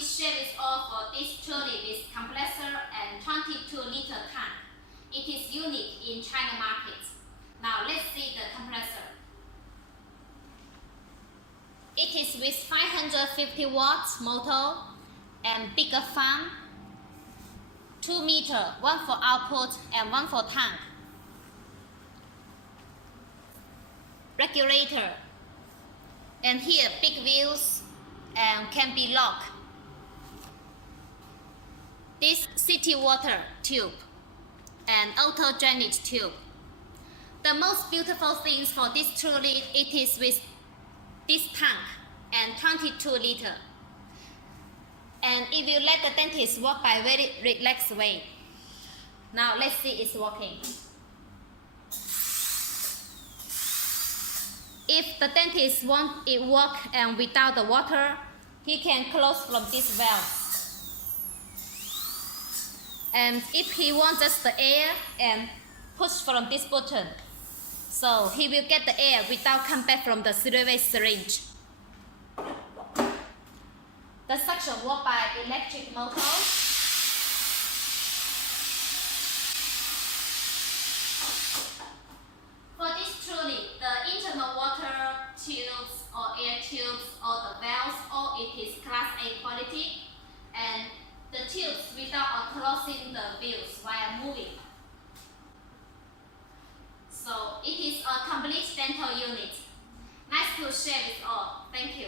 this shape is all for this trolley with compressor and 22-liter tank. It is unique in China market. Now let's see the compressor. It is with 550 watts motor and bigger fan, 2 meter, one for output and one for tank. Regulator, and here big wheels and can be locked. This city water tube and auto drainage tube. The most beautiful things for this trolley, it is with this tank and 22 liter. And it will let the dentist walk by very relaxed way. Now let's see it's working. If the dentist want it work and without the water, he can close from this valve. And if he wants just the air and push from this button, so he will get the air without come back from the syringe. The suction works by electric motor. For this trolley, the internal water tubes or air tubes or the valves, all it is Class A quality, and the tubes without closing the wheels while moving. So it is a complete dental unit. Nice to share with all. Thank you.